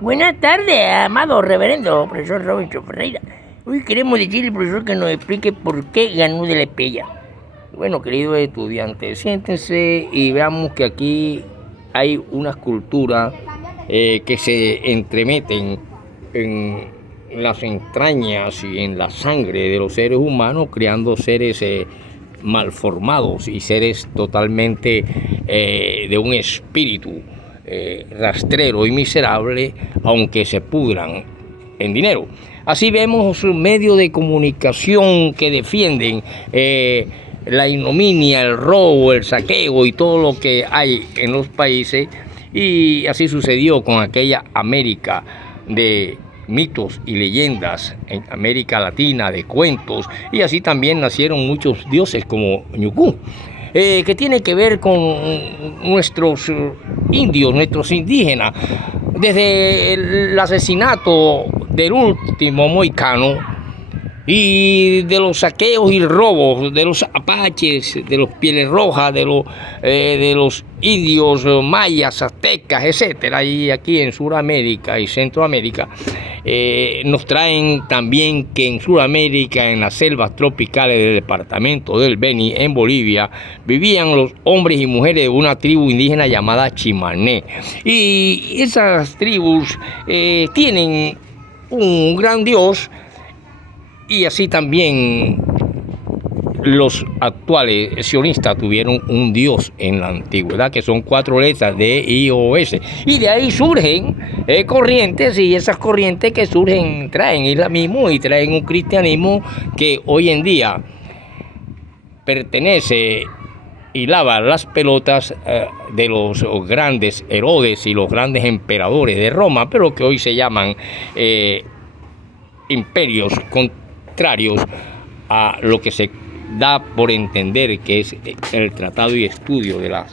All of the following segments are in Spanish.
Buenas tardes, amado reverendo profesor Robinson Ferreira. Hoy queremos decirle, profesor, que nos explique por qué ganó de la Estrella. Bueno, queridos estudiantes, siéntense y veamos que aquí hay unas culturas que se entremeten en las entrañas y en la sangre de los seres humanos, creando seres malformados y seres totalmente de un espíritu rastrero y miserable, aunque se pudran en dinero. Así vemos medios de comunicación que defienden la ignominia, el robo, el saqueo y todo lo que hay en los países, y así sucedió con aquella América de mitos y leyendas, en América Latina de cuentos, y así también nacieron muchos dioses como Ñuqu, que tiene que ver con nuestros indios, nuestros indígenas, desde el asesinato del último mohicano y de los saqueos y robos de los apaches, de los pieles rojas, de los indios mayas, aztecas, etcétera. Y aquí en Sudamérica y Centroamérica nos traen también que en Sudamérica, en las selvas tropicales del departamento del Beni, en Bolivia, vivían los hombres y mujeres de una tribu indígena llamada Chimané. Y esas tribus tienen un gran dios. Y así también los actuales sionistas tuvieron un dios en la antigüedad, que son 4 letras, D-I-O-S. Y de ahí surgen corrientes, y esas corrientes que surgen traen islamismo y traen un cristianismo que hoy en día pertenece y lava las pelotas de los grandes Herodes y los grandes emperadores de Roma, pero que hoy se llaman imperios contrarios a lo que se da por entender que es el tratado y estudio de la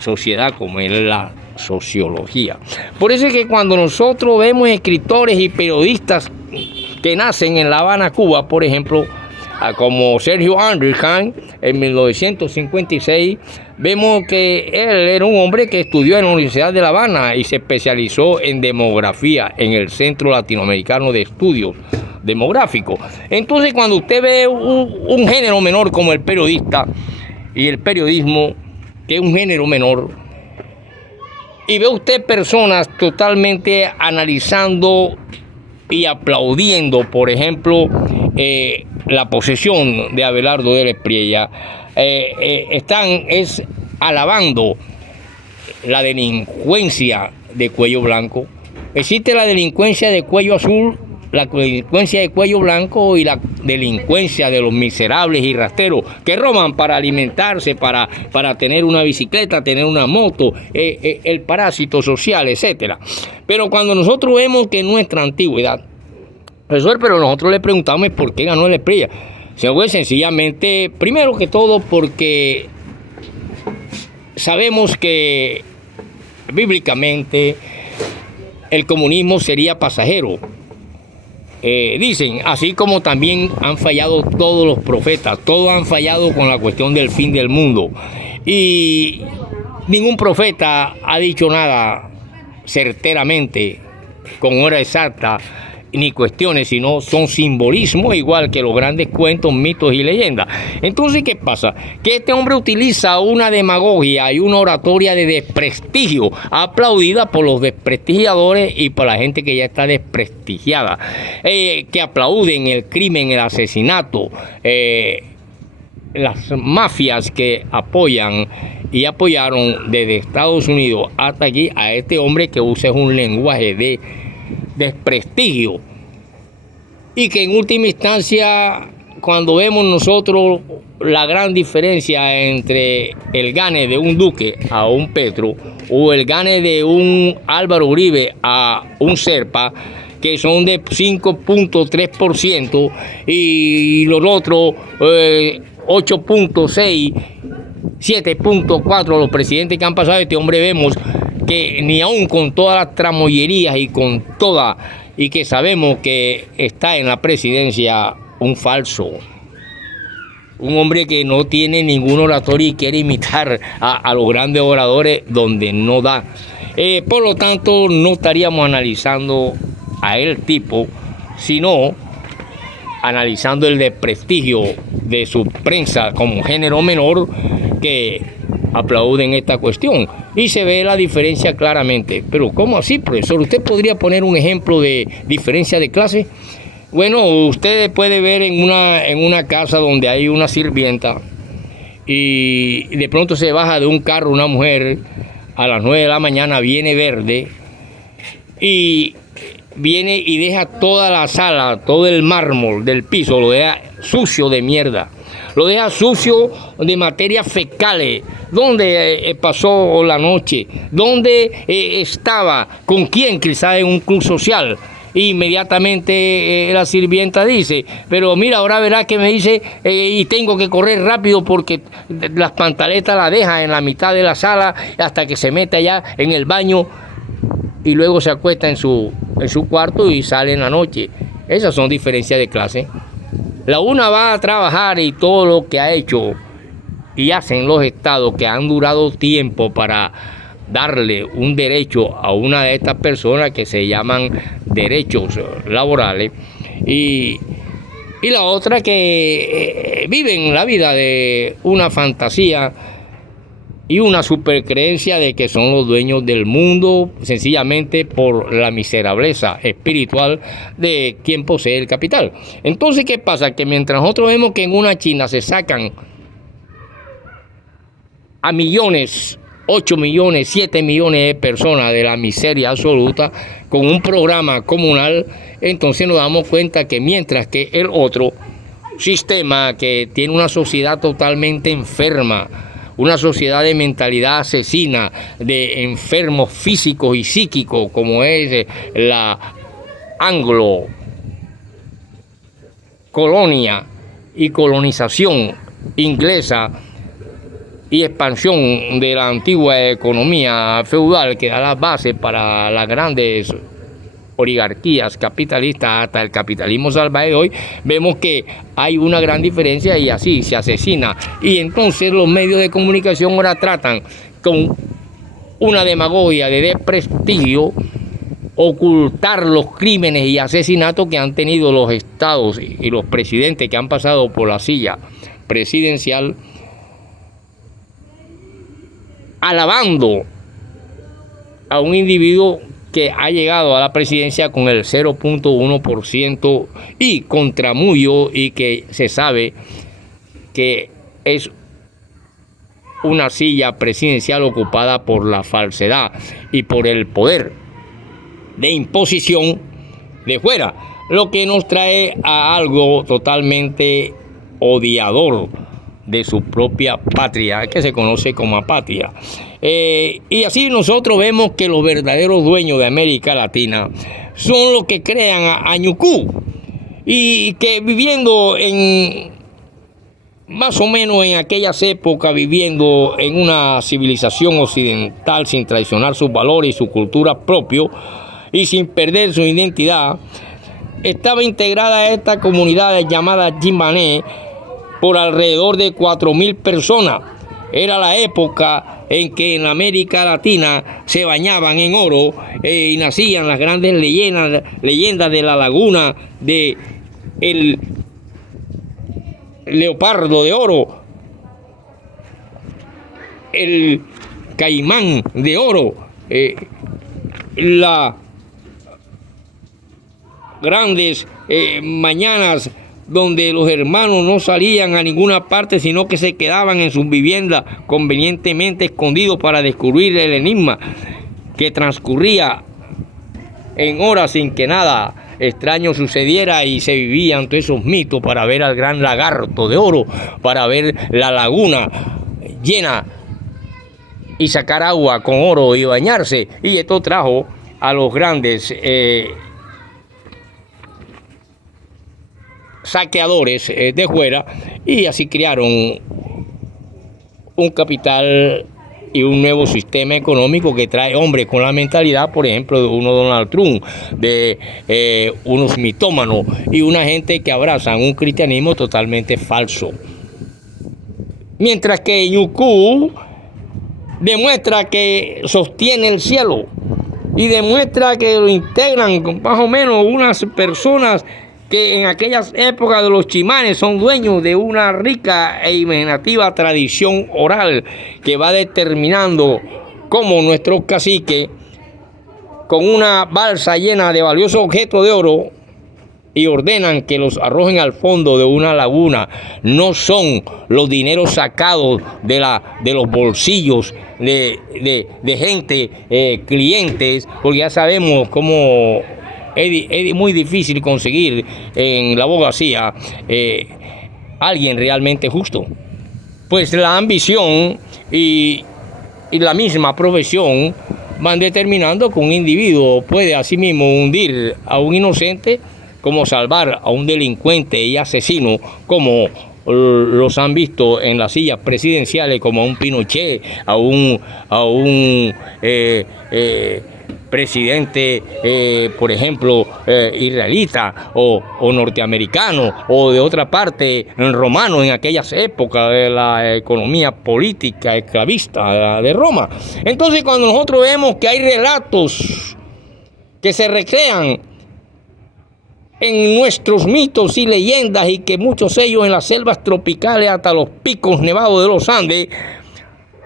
sociedad, como es la sociología. Por eso es que cuando nosotros vemos escritores y periodistas que nacen en La Habana, Cuba, por ejemplo, como Sergio Anderson en 1956, vemos que él era un hombre que estudió en la Universidad de La Habana y se especializó en demografía en el Centro Latinoamericano de Estudios Demográficos. Entonces, cuando usted ve un género menor como el periodista y el periodismo, que es un género menor, y ve usted personas totalmente analizando y aplaudiendo, por ejemplo, la posesión de Abelardo de la Espriella, están alabando la delincuencia de cuello blanco. Existe la delincuencia de cuello azul, la delincuencia de cuello blanco y la delincuencia de los miserables y rasteros que roban para alimentarse, para tener una bicicleta, tener una moto, el parásito social, etcétera. Pero cuando nosotros vemos que en nuestra antigüedad, profesor, pero nosotros le preguntamos por qué ganó la Espriella. Pues sencillamente, primero que todo, porque sabemos que bíblicamente el comunismo sería pasajero. Dicen, así como también han fallado todos los profetas, todos han fallado con la cuestión del fin del mundo. Y ningún profeta ha dicho nada certeramente, con hora exacta, ni cuestiones, sino son simbolismos, igual que los grandes cuentos, mitos y leyendas. Entonces, ¿qué pasa? Que este hombre utiliza una demagogia y una oratoria de desprestigio, aplaudida por los desprestigiadores y por la gente que ya está desprestigiada, que aplauden el crimen, el asesinato, las mafias que apoyan y apoyaron desde Estados Unidos hasta aquí a este hombre que usa un lenguaje de desprestigio, y que en última instancia, cuando vemos nosotros la gran diferencia entre el gane de un Duque a un Petro, o el gane de un Álvaro Uribe a un Serpa, que son de 5.3%, y los otros 8.6, 7.4, los presidentes que han pasado, este hombre vemos que ni aún con todas las tramollerías y con toda, y que sabemos que está en la presidencia un falso, un hombre que no tiene ningún oratorio y quiere imitar a los grandes oradores donde no da. Por lo tanto, no estaríamos analizando a el tipo, sino analizando el desprestigio de su prensa como género menor que aplauden esta cuestión. Y se ve la diferencia claramente. Pero ¿cómo así, profesor? ¿Usted podría poner un ejemplo de diferencia de clase? Bueno, usted puede ver en una casa donde hay una sirvienta y de pronto se baja de un carro una mujer a las 9 de la mañana, viene verde y viene y deja toda la sala, todo el mármol del piso, lo deja sucio de mierda, lo deja sucio de materias fecales. ¿Dónde pasó la noche? ¿Dónde estaba? ¿Con quién? Quizás en un club social. Inmediatamente la sirvienta dice, pero mira, ahora verá que me dice y tengo que correr rápido porque las pantaletas las deja en la mitad de la sala hasta que se mete allá en el baño y luego se acuesta en su cuarto y sale en la noche. Esas son diferencias de clase. La una va a trabajar y todo lo que ha hecho y hacen los estados que han durado tiempo para darle un derecho a una de estas personas que se llaman derechos laborales y la otra que viven la vida de una fantasía y una supercreencia de que son los dueños del mundo sencillamente por la miserableza espiritual de quien posee el capital. Entonces, ¿qué pasa? Que mientras nosotros vemos que en una China se sacan a millones, 8 millones, 7 millones de personas de la miseria absoluta con un programa comunal, entonces nos damos cuenta que mientras que el otro sistema que tiene una sociedad totalmente enferma, una sociedad de mentalidad asesina, de enfermos físicos y psíquicos, como es la anglo colonia y colonización inglesa y expansión de la antigua economía feudal que da las bases para las grandes oligarquías capitalistas hasta el capitalismo salvaje de hoy, vemos que hay una gran diferencia y así se asesina. Y entonces los medios de comunicación ahora tratan con una demagogia de desprestigio ocultar los crímenes y asesinatos que han tenido los estados y los presidentes que han pasado por la silla presidencial, alabando a un individuo que ha llegado a la presidencia con el 0.1% y contramullo y que se sabe que es una silla presidencial ocupada por la falsedad y por el poder de imposición de fuera, lo que nos trae a algo totalmente odiador de su propia patria, que se conoce como apatía. Y así nosotros vemos que los verdaderos dueños de América Latina son los que crean a Ñuqu y que viviendo en más o menos en aquellas épocas, viviendo en una civilización occidental sin traicionar sus valores y su cultura propia y sin perder su identidad, estaba integrada esta comunidad llamada Jimané por alrededor de 4.000 personas. Era la época en que en América Latina se bañaban en oro y nacían las grandes leyendas de la laguna de el leopardo de oro, el caimán de oro, las grandes mañanas donde los hermanos no salían a ninguna parte, sino que se quedaban en sus viviendas convenientemente escondidos para descubrir el enigma que transcurría en horas sin que nada extraño sucediera, y se vivían todos esos mitos para ver al gran lagarto de oro, para ver la laguna llena y sacar agua con oro y bañarse. Y esto trajo a los grandes saqueadores de fuera, y así crearon un capital y un nuevo sistema económico que trae hombres con la mentalidad, por ejemplo, de uno Donald Trump, de unos mitómanos y una gente que abrazan un cristianismo totalmente falso. Mientras que Ñuqu demuestra que sostiene el cielo y demuestra que lo integran más o menos unas personas que en aquellas épocas de los chimanes son dueños de una rica e imaginativa tradición oral que va determinando cómo nuestros caciques, con una balsa llena de valiosos objetos de oro, y ordenan que los arrojen al fondo de una laguna. No son los dineros sacados de los bolsillos de gente, clientes, porque ya sabemos cómo es muy difícil conseguir en la abogacía alguien realmente justo. Pues la ambición y la misma profesión van determinando que un individuo puede asimismo hundir a un inocente, como salvar a un delincuente y asesino, como los han visto en las sillas presidenciales, como a un Pinochet, a un presidente, por ejemplo, israelita o norteamericano o de otra parte romano en aquellas épocas de la economía política esclavista de Roma. Entonces, cuando nosotros vemos que hay relatos que se recrean en nuestros mitos y leyendas, y que muchos de ellos en las selvas tropicales hasta los picos nevados de los Andes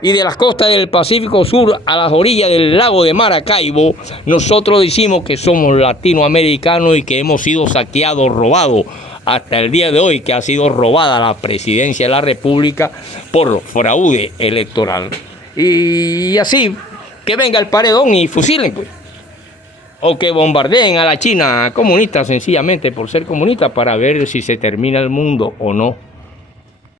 y de las costas del Pacífico Sur a las orillas del lago de Maracaibo, nosotros decimos que somos latinoamericanos y que hemos sido saqueados, robados, hasta el día de hoy que ha sido robada la presidencia de la República por fraude electoral. Y así, que venga el paredón y fusilen, pues. O que bombardeen a la China comunista sencillamente por ser comunista, para ver si se termina el mundo o no.